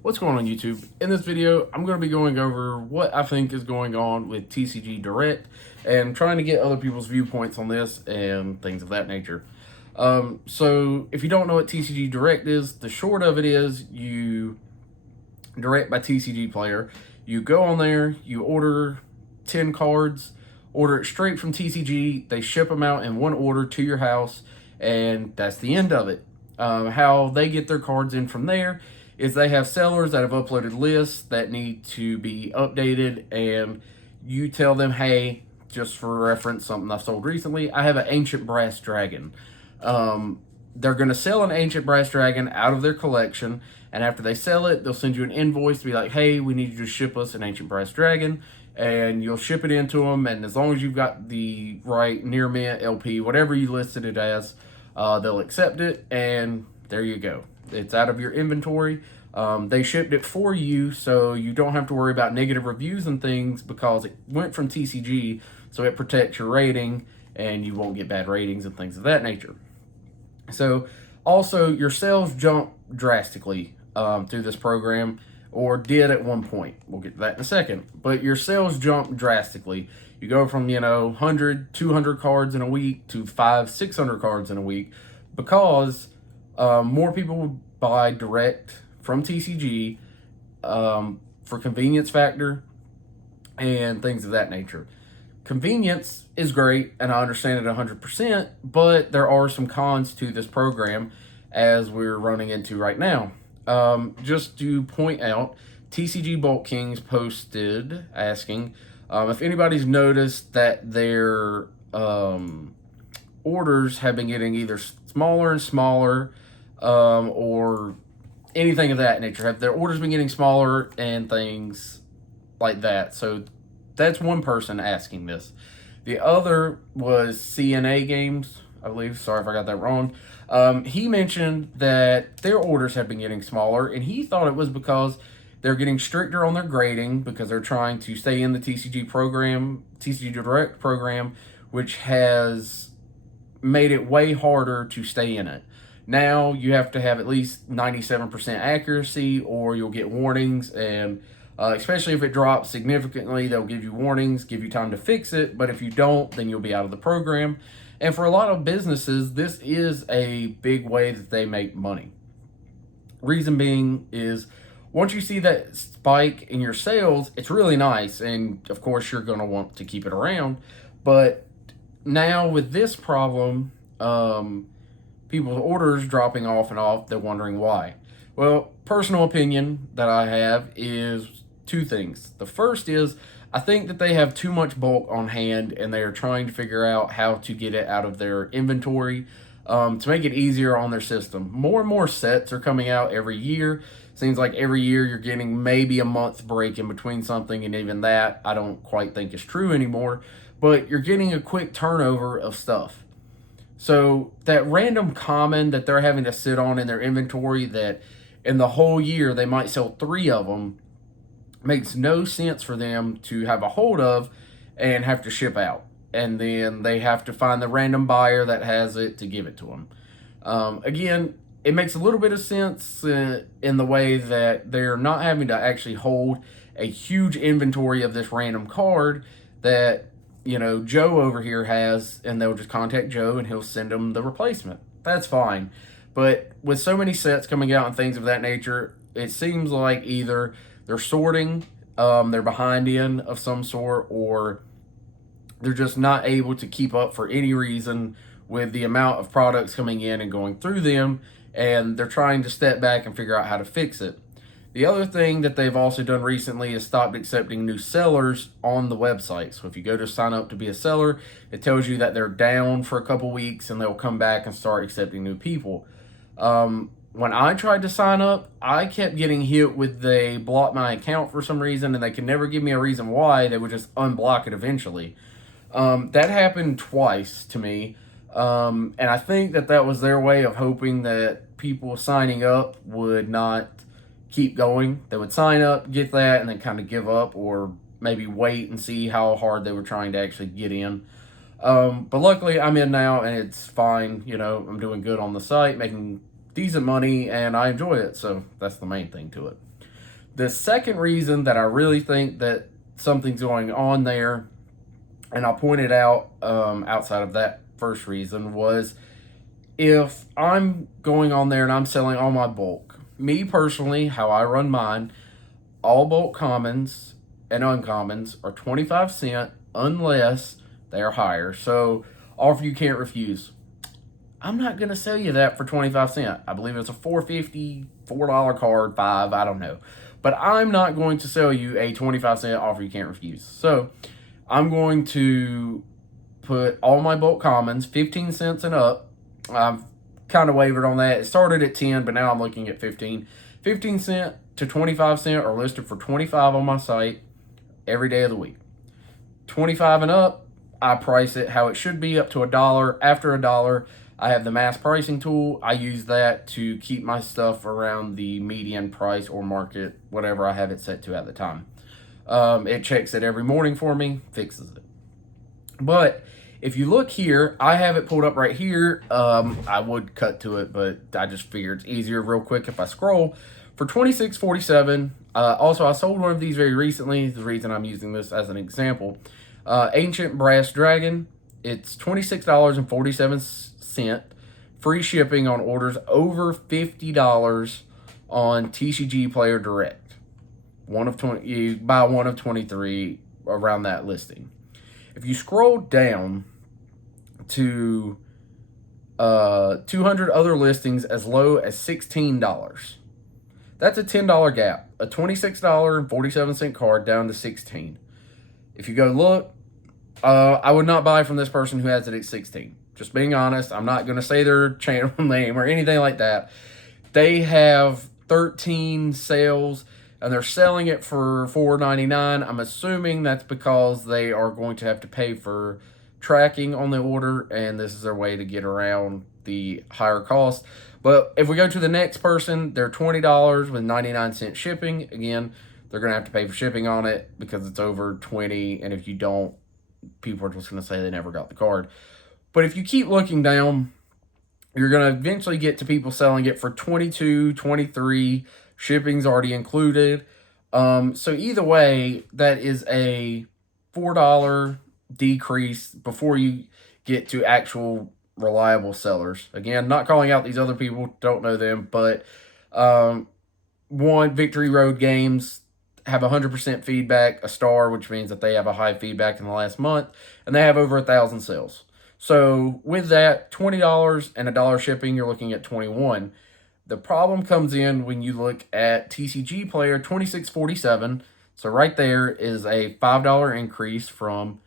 What's going on YouTube? In this video, I'm going to be going over what I think is going on with TCG Direct and trying to get other people's viewpoints on this and things of that nature. So if you don't know what TCG Direct is, the short of it is you direct by TCG Player. You go on there, you order 10 cards, order it straight from TCG. They ship them out in one order to your house, and that's the end of it. How they get their cards in from there is they have sellers that have uploaded lists that need to be updated, and you tell them, hey, just for reference, something I sold recently, I have an ancient brass dragon. They're going to sell an ancient brass dragon out of their collection, and after they sell it, they'll send you an invoice to be like, hey, we need you to ship us an ancient brass dragon, and you'll ship it into them, and as long as you've got the right near mint, LP, whatever you listed it as, they'll accept it, and there you go. It's out of your inventory. They shipped it for you, so you don't have to worry about negative reviews and things because it went from TCG, so it protects your rating, and you won't get bad ratings and things of that nature. So, also, your sales jump drastically through this program, or did at one point. We'll get to that in a second. But your sales jump drastically. You go from, 100, 200 cards in a week to 500, 600 cards in a week because more people buy direct from TCG for convenience factor and things of that nature. Convenience is great, and I understand it 100%, but there are some cons to this program as we're running into right now. Just to point out, TCG Bulk Kings posted asking if anybody's noticed that their orders have been getting either smaller and smaller or anything of that nature. Have their orders been getting smaller and things like that? So that's one person asking this. The other was CNA Games, I believe. Sorry if I got that wrong. He mentioned that their orders have been getting smaller, and he thought it was because they're getting stricter on their grading because they're trying to stay in the TCG program, TCG Direct program, which has made it way harder to stay in it. Now you have to have at least 97% accuracy or you'll get warnings, and especially if it drops significantly, they'll give you warnings, give you time to fix it, but if you don't, then you'll be out of the program. And for a lot of businesses, this is a big way that they make money. Reason being is once you see that spike in your sales, it's really nice, and of course you're going to want to keep it around. But now with this problem, people's orders dropping off and off, they're wondering why. Well, personal opinion that I have is two things. The first is I think that they have too much bulk on hand and they are trying to figure out how to get it out of their inventory to make it easier on their system. More and more sets are coming out every year. Seems like every year you're getting maybe a month break in between something, and even that I don't quite think is true anymore, but you're getting a quick turnover of stuff. So that random common that they're having to sit on in their inventory that in the whole year they might sell 3 of them makes no sense for them to have a hold of and have to ship out. And then they have to find the random buyer that has it to give it to them. Again, it makes a little bit of sense in the way that they're not having to actually hold a huge inventory of this random card that Joe over here has, and they'll just contact Joe and he'll send them the replacement. That's fine. But with so many sets coming out and things of that nature, it seems like either they're sorting, they're behind in of some sort, or they're just not able to keep up for any reason with the amount of products coming in and going through them, and they're trying to step back and figure out how to fix it. The other thing that they've also done recently is stopped accepting new sellers on the website. So if you go to sign up to be a seller, it tells you that they're down for a couple weeks and they'll come back and start accepting new people. When I tried to sign up, I kept getting hit with they blocked my account for some reason, and they could never give me a reason why. They would just unblock it eventually. That happened twice to me, and I think that was their way of hoping that people signing up would not keep going. They would sign up, get that, and then kind of give up or maybe wait and see how hard they were trying to actually get in. But luckily I'm in now and it's fine. I'm doing good on the site, making decent money, and I enjoy it. So that's the main thing to it. The second reason that I really think that something's going on there, and I pointed out outside of that first reason, was if I'm going on there and I'm selling all my bulk, me personally, how I run mine, all bulk commons and uncommons are 25 cents unless they are higher. So offer you can't refuse. I'm not going to sell you that for 25 cents. I believe it's a $4.50, $4 card, five, I don't know. But I'm not going to sell you a 25 cent offer you can't refuse. So I'm going to put all my bulk commons 15 cents and up. I've kind of wavered on that. It started at 10, but now I'm looking at 15. 15 cent to 25 cent are listed for 25 on my site every day of the week. 25 and up, I price it how it should be, up to $1. After $1, I have the mass pricing tool. I use that to keep my stuff around the median price or market, whatever I have it set to at the time. It checks it every morning for me, fixes it. But if you look here, I have it pulled up right here. I would cut to it, but I just figured it's easier real quick if I scroll. For $26.47. Also, I sold one of these very recently. The reason I'm using this as an example. Ancient Brass Dragon. It's $26.47. Free shipping on orders over $50 on TCG Player Direct. One of 20, you buy one of 23 around that listing. If you scroll down to 200 other listings as low as $16, that's a $10 gap. A $26.47 card down to $16. If you go look, I would not buy from this person who has it at 16. Just being honest, I'm not going to say their channel name or anything like that. They have 13 sales and they're selling it for $4.99. I'm assuming that's because they are going to have to pay for tracking on the order, and this is their way to get around the higher cost. But if we go to the next person, they're $20 with 99-cent shipping. Again, they're going to have to pay for shipping on it because it's over 20, and if you don't, people are just going to say they never got the card. But if you keep looking down, you're going to eventually get to people selling it for 22, 23. Shipping's already included. So either way, that is a $4 decrease before you get to actual reliable sellers. Again, not calling out these other people, don't know them, but one, Victory Road Games have 100% feedback, a star, which means that they have a high feedback in the last month, and they have over 1,000 sales. So with that, $20 and $1 shipping, you're looking at 21. The problem comes in when you look at TCG Player 2647. So right there is a $5 increase from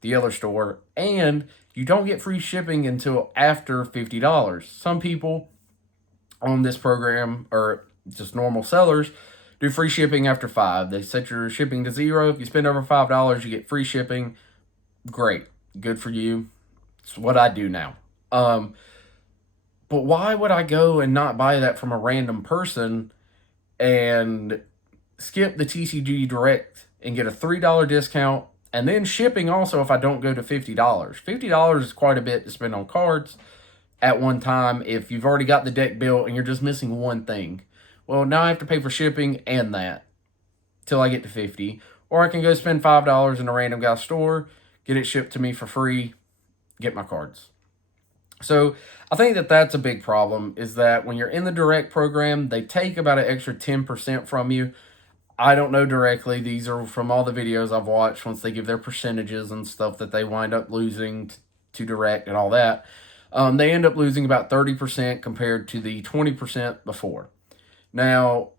the other store, and you don't get free shipping until after $50. Some people on this program, or just normal sellers, do free shipping after $5. They set your shipping to $0. If you spend over $5, you get free shipping. Great. Good for you. It's what I do now. But why would I go and not buy that from a random person and skip the TCG Direct and get a $3 discount and then shipping also if I don't go to $50? $50 is quite a bit to spend on cards at one time if you've already got the deck built and you're just missing one thing. Well, now I have to pay for shipping and that till I get to 50. Or I can go spend $5 in a random guy's store, get it shipped to me for free, get my cards. So I think that that's a big problem, is that when you're in the direct program, they take about an extra 10% from you. I don't know directly. These are from all the videos I've watched. Once they give their percentages and stuff that they wind up losing to direct and all that, they end up losing about 30% compared to the 20% before. Now,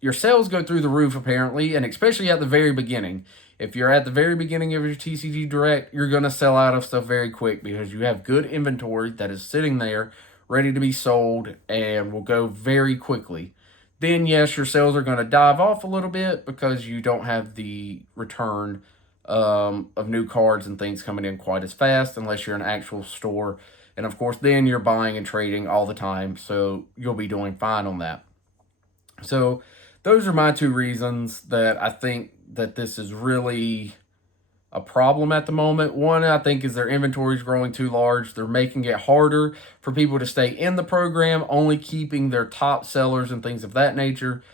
your sales go through the roof apparently, and especially at the very beginning. If you're at the very beginning of your TCG Direct, you're going to sell out of stuff very quick because you have good inventory that is sitting there ready to be sold and will go very quickly. Then, yes, your sales are going to dive off a little bit because you don't have the return of new cards and things coming in quite as fast unless you're an actual store. And, of course, then you're buying and trading all the time, so you'll be doing fine on that. So those are my two reasons that I think that this is really a problem at the moment. One, I think, is their inventory is growing too large. They're making it harder for people to stay in the program, only keeping their top sellers and things of that nature.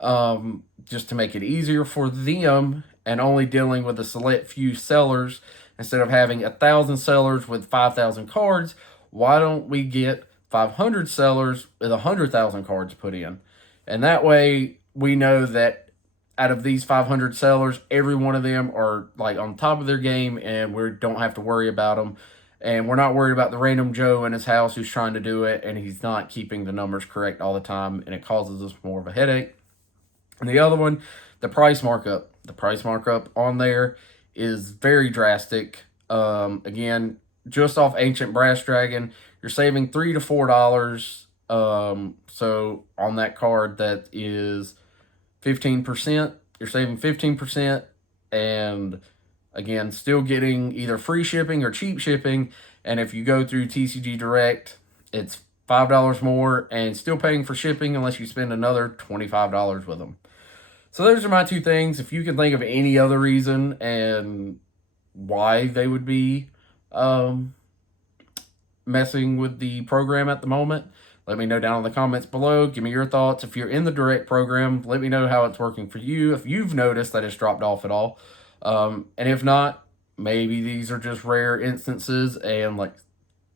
just to make it easier for them and only dealing with a select few sellers instead of having 1,000 sellers with 5,000 cards. Why don't we get 500 sellers with 100,000 cards put in? And that way we know that out of these 500 sellers, every one of them are like on top of their game, and we don't have to worry about them. And we're not worried about the random Joe in his house who's trying to do it and he's not keeping the numbers correct all the time, and it causes us more of a headache. And the other one, the price markup. The price markup on there is very drastic. Again, just off Ancient Brass Dragon, you're saving $3 to $4. So on that card, that is 15%. You're saving 15%, and again, still getting either free shipping or cheap shipping. And if you go through TCG Direct, it's $5 more and still paying for shipping unless you spend another $25 with them. So those are my two things. If you can think of any other reason and why they would be messing with the program at the moment, let me know down in the comments below. Give me your thoughts. If you're in the direct program, let me know how it's working for you, if you've noticed that it's dropped off at all. And if not, maybe these are just rare instances, and like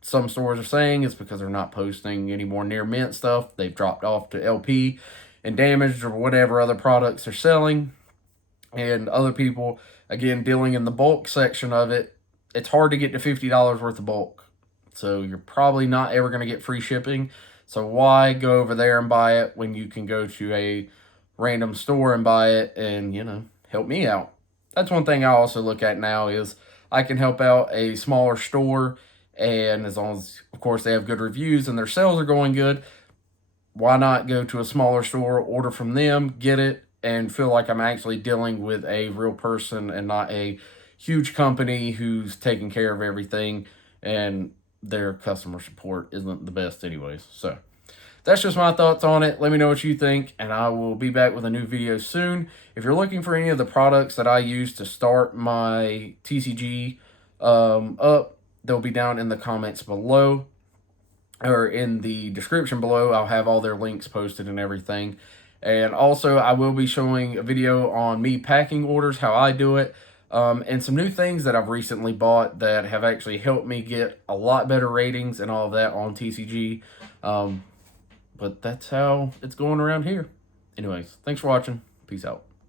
some stores are saying, it's because they're not posting any more near mint stuff. They've dropped off to LP and damaged or whatever other products they're selling. And other people, again, dealing in the bulk section of it, it's hard to get to $50 worth of bulk. So you're probably not ever going to get free shipping. So why go over there and buy it when you can go to a random store and buy it and, help me out? That's one thing I also look at now is I can help out a smaller store, and as long as, of course, they have good reviews and their sales are going good, why not go to a smaller store, order from them, get it, and feel like I'm actually dealing with a real person and not a huge company who's taking care of everything and their customer support isn't the best anyways. So that's just my thoughts on it. Let me know what you think, and I will be back with a new video soon. If you're looking for any of the products that I use to start my TCG up, they'll be down in the comments below, or in the description below. I'll have all their links posted and everything. And also, I will be showing a video on me packing orders, how I do it, and some new things that I've recently bought that have actually helped me get a lot better ratings and all of that on TCG. But that's how it's going around here. Anyways, thanks for watching. Peace out.